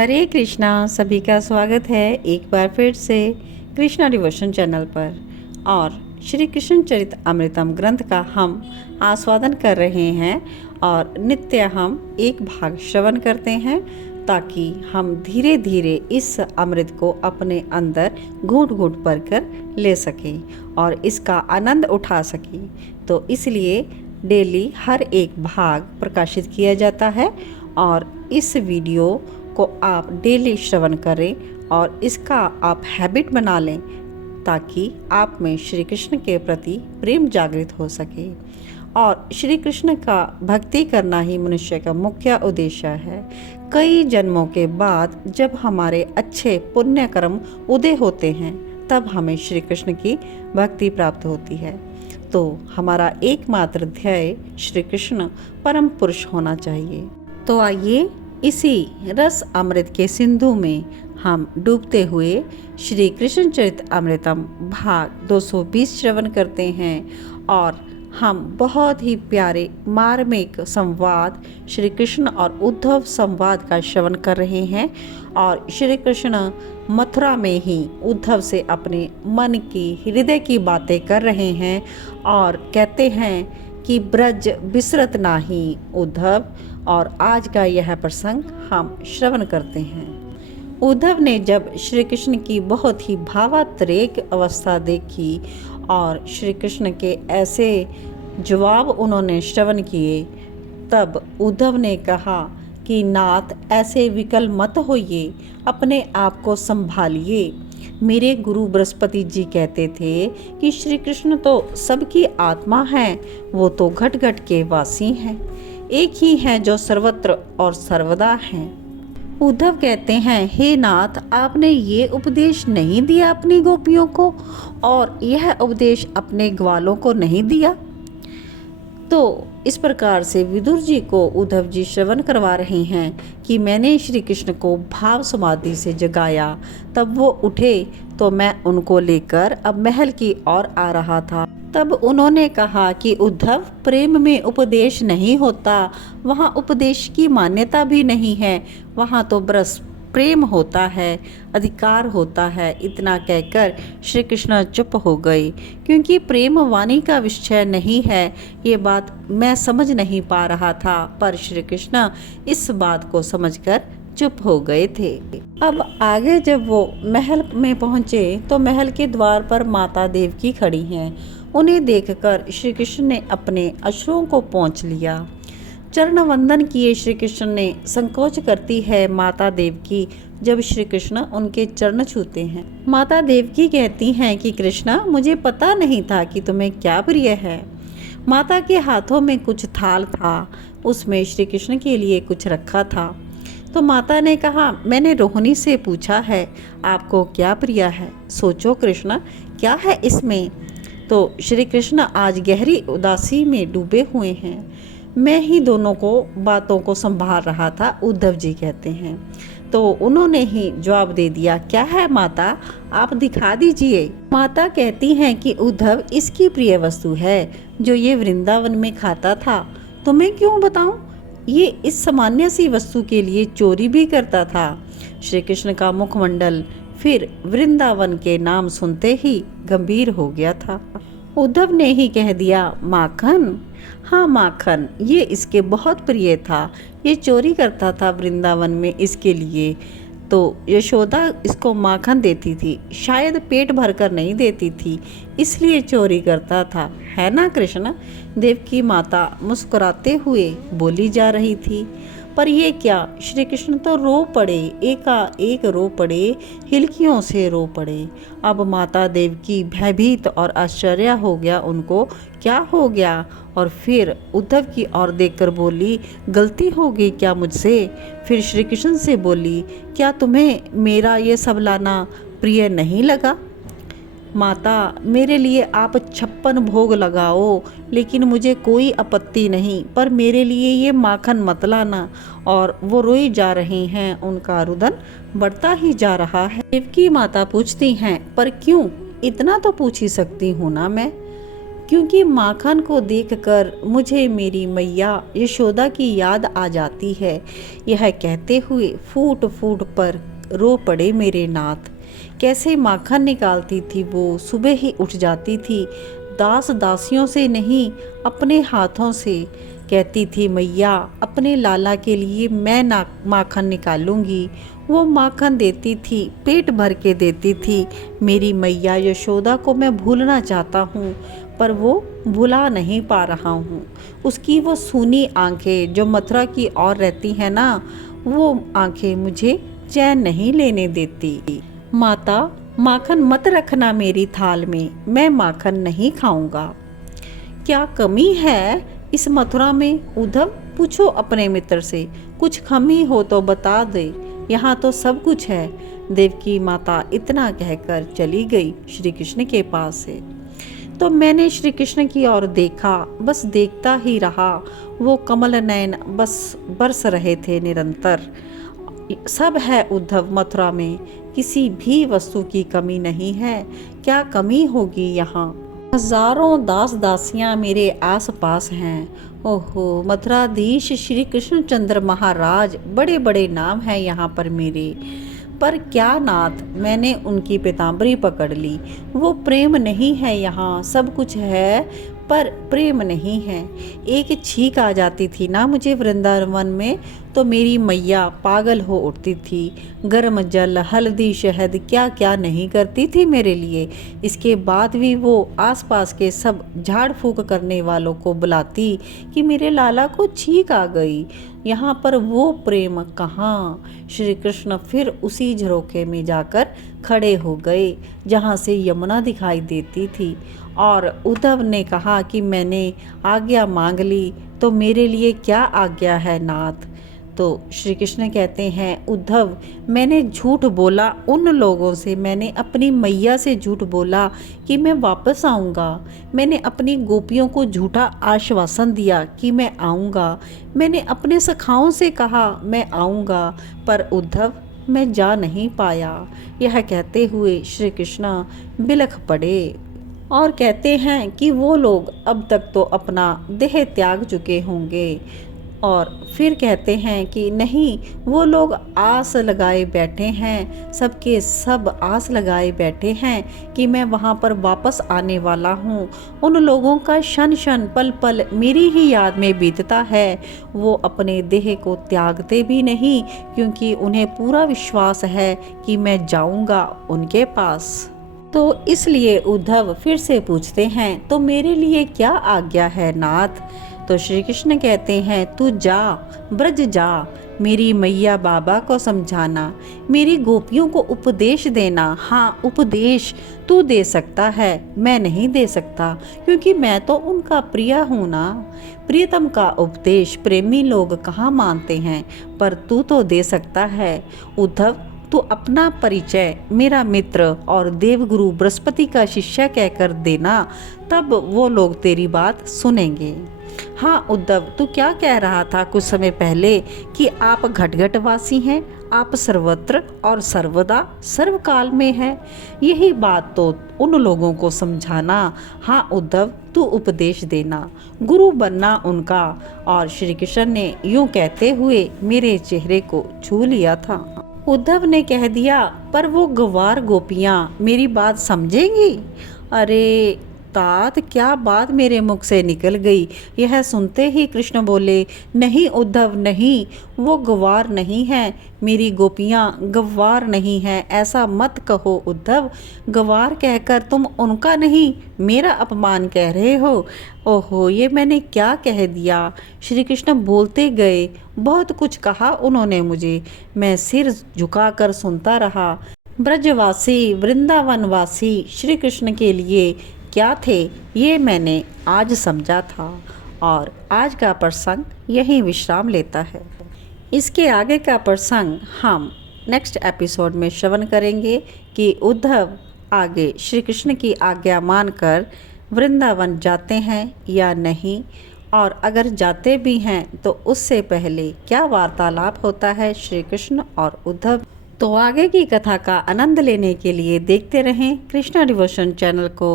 हरे कृष्णा। सभी का स्वागत है एक बार फिर से कृष्णा डिवोशन चैनल पर। और श्री कृष्ण चरित अमृतम ग्रंथ का हम आस्वादन कर रहे हैं और नित्य हम एक भाग श्रवण करते हैं ताकि हम धीरे धीरे इस अमृत को अपने अंदर घूंट घूंट भर कर ले सकें और इसका आनंद उठा सकें। तो इसलिए डेली हर एक भाग प्रकाशित किया जाता है और इस वीडियो को आप डेली श्रवण करें और इसका आप हैबिट बना लें ताकि आप में श्री कृष्ण के प्रति प्रेम जागृत हो सके। और श्री कृष्ण का भक्ति करना ही मनुष्य का मुख्य उद्देश्य है। कई जन्मों के बाद जब हमारे अच्छे पुण्य कर्म उदय होते हैं तब हमें श्री कृष्ण की भक्ति प्राप्त होती है। तो हमारा एकमात्र ध्येय श्री कृष्ण परम पुरुष होना चाहिए। तो आइए इसी रस अमृत के सिंधु में हम डूबते हुए श्री कृष्ण चरित अमृतम भाग 220 श्रवण करते हैं और हम बहुत ही प्यारे मार्मिक संवाद श्री कृष्ण और उद्धव संवाद का श्रवण कर रहे हैं। और श्री कृष्ण मथुरा में ही उद्धव से अपने मन की हृदय की बातें कर रहे हैं और कहते हैं कि ब्रज बिसरत नाही उद्धव। और आज का यह प्रसंग हम श्रवण करते हैं। उद्धव ने जब श्री कृष्ण की बहुत ही भावात्रेक अवस्था देखी और श्री कृष्ण के ऐसे जवाब उन्होंने श्रवण किए तब उद्धव ने कहा कि नाथ ऐसे विकल मत होइए, अपने आप को संभालिए। मेरे गुरु बृहस्पति जी कहते थे कि श्री कृष्ण तो सबकी आत्मा है, वो तो घट घट के वासी हैं, एक ही हैं जो सर्वत्र और सर्वदा हैं। उद्धव कहते हैं, हे नाथ, आपने ये उपदेश नहीं दिया अपनी गोपियों को और यह उपदेश अपने ग्वालों को नहीं दिया। तो इस प्रकार से विदुर जी को उद्धव जी श्रवण करवा रहे हैं कि मैंने श्री कृष्ण को भाव समाधि से जगाया, तब वो उठे तो मैं उनको लेकर अब महल की ओर आ रहा था। तब उन्होंने कहा कि उद्धव, प्रेम में उपदेश नहीं होता, वहाँ उपदेश की मान्यता भी नहीं है, वहाँ तो बस प्रेम होता है, अधिकार होता है। इतना कहकर श्री कृष्ण चुप हो गए क्योंकि प्रेम वाणी का विषय नहीं है। ये बात मैं समझ नहीं पा रहा था, पर श्री कृष्ण इस बात को समझकर चुप हो गए थे। अब आगे जब वो महल में पहुँचे तो महल के द्वार पर माता देवकी खड़ी हैं। उन्हें देखकर श्री कृष्ण ने अपने अश्रुओं को पोंछ लिया। चरण वंदन किए श्री कृष्ण ने। संकोच करती है माता देवकी जब श्री कृष्ण उनके चरण छूते हैं। माता देवकी कहती हैं कि कृष्णा, मुझे पता नहीं था कि तुम्हें क्या प्रिय है। माता के हाथों में कुछ थाल था, उसमें श्री कृष्ण के लिए कुछ रखा था। तो माता ने कहा, मैंने रोहिणी से पूछा है आपको क्या प्रिय है, सोचो कृष्ण क्या है इसमें। तो श्री कृष्ण आज गहरी उदासी में डूबे हुए हैं। मैं ही दोनों को बातों को संभाल रहा था, उद्धव जी कहते हैं। तो उन्होंने ही जवाब दे दिया, क्या है माता, आप दिखा दीजिए। माता कहती हैं कि उद्धव, इसकी प्रिय वस्तु है जो ये वृंदावन में खाता था। तुम्हें क्यों बताऊं, ये इस सामान्य सी वस्तु के लिए चोरी भी करता था। श्री कृष्ण का मुखमंडल फिर वृंदावन के नाम सुनते ही गंभीर हो गया था। उद्धव ने ही कह दिया, माखन, हाँ माखन, ये इसके बहुत प्रिय था, ये चोरी करता था वृंदावन में इसके लिए। तो यशोदा इसको माखन देती थी, शायद पेट भरकर नहीं देती थी, इसलिए चोरी करता था, है ना कृष्ण। देवकी माता मुस्कुराते हुए बोली जा रही थी। पर ये क्या, श्री कृष्ण तो रो पड़े, एकाएक रो पड़े, हिलकियों से रो पड़े। अब माता देवकी भयभीत और आश्चर्य हो गया उनको, क्या हो गया। और फिर उद्धव की ओर देखकर बोली, गलती हो गई क्या मुझसे। फिर श्री कृष्ण से बोली, क्या तुम्हें मेरा ये सब लाना प्रिय नहीं लगा। माता, मेरे लिए आप 56 भोग लगाओ, लेकिन मुझे कोई आपत्ति नहीं, पर मेरे लिए ये माखन मत लाना। और वो रोई जा रही हैं, उनका रुदन बढ़ता ही जा रहा है। देवकी माता पूछती हैं, पर क्यों, इतना तो पूछ ही सकती हूँ ना मैं, क्योंकि माखन को देखकर मुझे मेरी मैया यशोदा की याद आ जाती है। यह कहते हुए फूट फूट पर रो पड़े मेरे नाथ। कैसे माखन निकालती थी वो, सुबह ही उठ जाती थी, दास दासियों से नहीं अपने हाथों से। कहती थी मैया अपने लाला के लिए मैं ना माखन निकालूंगी। वो माखन देती थी, पेट भर के देती थी। मेरी मैया यशोदा को मैं भूलना चाहता हूँ, पर वो भुला नहीं पा रहा हूँ। उसकी वो सूनी आंखें जो मथुरा की ओर रहती हैं ना, वो आंखें मुझे चैन नहीं लेने देती। माता माखन मत रखना मेरी थाल में, मैं माखन नहीं खाऊंगा। क्या कमी है इस मथुरा में? उद्धव पूछो अपने मित्र से, कुछ कमी हो तो बता दे, यहाँ तो सब कुछ है। देवकी माता इतना कहकर चली गई श्री कृष्ण के पास से। तो मैंने श्री कृष्ण की ओर देखा, बस देखता ही रहा। वो कमल नयन बस बरस रहे थे निरंतर। सब है उद्धव मथुरा में, किसी भी वस्तु की कमी नहीं है। क्या कमी होगी यहाँ? हजारों दास दासियां मेरे आस पास हैं। ओहो, मथुराधीश श्री कृष्णचंद्र महाराज, बड़े बड़े नाम हैं यहाँ पर मेरे। पर क्या नाथ, मैंने उनकी पीताम्बरी पकड़ ली। वो प्रेम नहीं है यहाँ, सब कुछ है पर प्रेम नहीं है। एक छींक आ जाती थी ना मुझे वृंदावन में, तो मेरी मैया पागल हो उठती थी। गर्म जल, हल्दी, शहद, क्या क्या नहीं करती थी मेरे लिए। इसके बाद भी वो आसपास के सब झाड़ फूक करने वालों को बुलाती कि मेरे लाला को छींक आ गई। यहाँ पर वो प्रेम कहाँ? श्री कृष्ण फिर उसी झरोखे में जाकर खड़े हो गए जहाँ से यमुना दिखाई देती थी। और उद्धव ने कहा कि मैंने आज्ञा मांग ली, तो मेरे लिए क्या आज्ञा है नाथ? तो श्री कृष्ण कहते हैं, उद्धव मैंने झूठ बोला उन लोगों से, मैंने अपनी मैया से झूठ बोला कि मैं वापस आऊँगा। मैंने अपनी गोपियों को झूठा आश्वासन दिया कि मैं आऊँगा। मैंने अपने सखाओं से कहा मैं आऊँगा, पर उद्धव मैं जा नहीं पाया। यह कहते हुए श्री कृष्ण बिलख पड़े और कहते हैं कि वो लोग अब तक तो अपना देह त्याग चुके होंगे। और फिर कहते हैं कि नहीं, वो लोग आस लगाए बैठे हैं, सबके सब आस लगाए बैठे हैं कि मैं वहाँ पर वापस आने वाला हूँ। उन लोगों का क्षण क्षण पल पल मेरी ही याद में बीतता है। वो अपने देह को त्यागते भी नहीं, क्योंकि उन्हें पूरा विश्वास है कि मैं जाऊँगा उनके पास। तो इसलिए उद्धव फिर से पूछते हैं, तो मेरे लिए क्या आज्ञा है नाथ? तो श्री कृष्ण कहते हैं, तू जा, ब्रज जा, मेरी मैया बाबा को समझाना, मेरी गोपियों को उपदेश देना। हाँ, उपदेश तू दे सकता है, मैं नहीं दे सकता, क्योंकि मैं तो उनका प्रिय हूँ ना। प्रियतम का उपदेश प्रेमी लोग कहाँ मानते हैं, पर तू तो दे सकता है। उद्धव तू अपना परिचय मेरा मित्र और देवगुरु बृहस्पति का शिष्य कहकर देना, तब वो लोग तेरी बात सुनेंगे। हाँ उद्धव, तू क्या कह रहा था कुछ समय पहले कि आप घटघटवासी हैं, आप सर्वत्र और सर्वदा सर्वकाल में हैं। यही बात तो उन लोगों को समझाना। हाँ उद्धव, तू उपदेश देना, गुरु बनना उनका। और श्री कृष्ण ने यूं कहते हुए मेरे चेहरे को छू लिया था। उद्धव ने कह दिया, पर वो गंवार गोपियाँ मेरी बात समझेंगी? अरे तात, क्या बात मेरे मुख से निकल गई। यह सुनते ही कृष्ण बोले, नहीं उद्धव नहीं, वो गंवार नहीं है, मेरी गोपियाँ गंवार नहीं हैं, ऐसा मत कहो उद्धव। गंवार कहकर तुम उनका नहीं मेरा अपमान कह रहे हो। ओहो, ये मैंने क्या कह दिया। श्री कृष्ण बोलते गए, बहुत कुछ कहा उन्होंने मुझे, मैं सिर झुकाकर सुनता रहा। ब्रजवासी वृंदावनवासी श्री कृष्ण के लिए क्या थे, ये मैंने आज समझा था। और आज का प्रसंग यहीं विश्राम लेता है। इसके आगे का प्रसंग हम नेक्स्ट एपिसोड में श्रवण करेंगे कि उद्धव आगे श्री कृष्ण की आज्ञा मानकर वृंदावन जाते हैं या नहीं, और अगर जाते भी हैं तो उससे पहले क्या वार्तालाप होता है श्री कृष्ण और उद्धव तो आगे की कथा का आनंद लेने के लिए देखते रहें कृष्णा डिवोशन चैनल को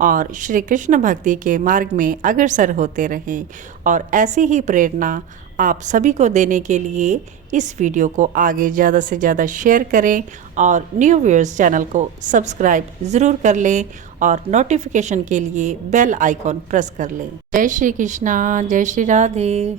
और श्री कृष्ण भक्ति के मार्ग में अग्रसर होते रहें। और ऐसी ही प्रेरणा आप सभी को देने के लिए इस वीडियो को आगे ज़्यादा से ज़्यादा शेयर करें और न्यू व्यूअर्स चैनल को सब्सक्राइब ज़रूर कर लें और नोटिफिकेशन के लिए बेल आइकॉन प्रेस कर लें। जय श्री कृष्णा, जय श्री राधे।